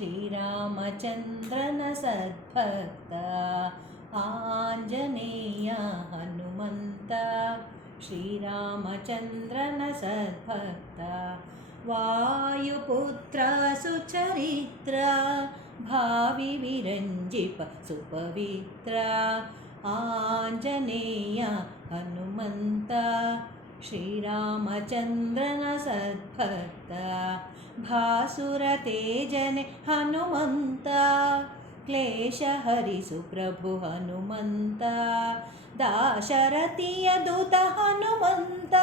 रामचन्द्रन सद्भक्त आञ्जनेय हनुमन्त श्रीरामचन्द्रन सद्भक्त वायुपुत्र सुचरित्र भावि विरञ्जिप सुपवित्र आञ्जनेय हनुमन्त श्रीरामचन्द्रन सद्भक्त भासुरतेजने हनुमन्त क्लेशहरिसुप्रभु हनुमन्त दाशरथियदूत हनुमन्त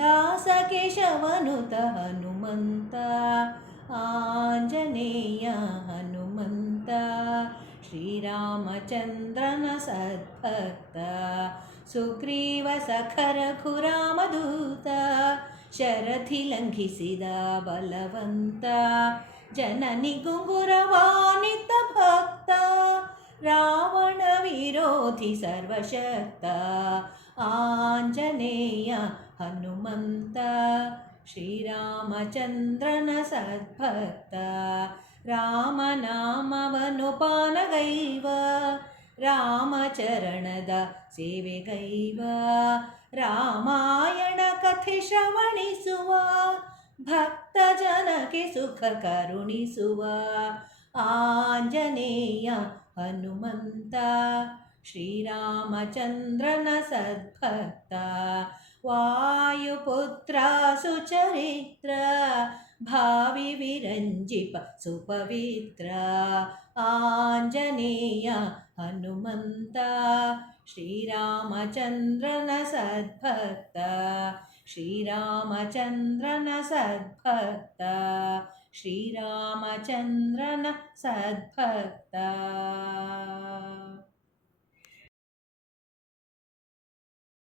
दासकेशवनुत हनुमन्त आञ्जनेय हनुमन्त ಶ್ರೀರಾಮಚಂದ್ರನ ಸದ್ಭಕ್ತ, ಸುಗ್ರೀವ ಸಖರ ಖುರಾಮಧೂತ ಶರಥಿ ಲಂಘಿಸಿದ ಬಲವಂತ, ಜನನಿ ಗುಂಗುರವಾನಿತ ಭಕ್ತ, ರಾವಣ ವಿರೋಧಿ ಸರ್ವಶಕ್ತ, ಆಂಜನೇಯ ಹನುಮಂತ, ಶ್ರೀರಾಮಚಂದ್ರನ ಸದ್ಭಕ್ತ ರಾಮನಾಮವನು ಪಾನಗೈವ ರಾಮಚರಣದ ಸೇವೆಗೈವ ರಾಮಾಯಣ ಕಥೆ ಶ್ರವಣಿಸುವ ಭಕ್ತ ಜನಕ್ಕೆ ಸುಖ ಕರುಣಿಸುವ ಆಂಜನೇಯ ಹನುಮಂತ ಶ್ರೀರಾಮಚಂದ್ರನ ಸದ್ಭಕ್ತ वायुपुत्र सुचरित्र भावि विरञ्जिप सुपवित्र। आञ्जनीया हनुमन्त श्रीरामचन्द्रनसक्ता श्रीरामचन्द्रनसक्ता श्रीरामचन्द्रनसक्ता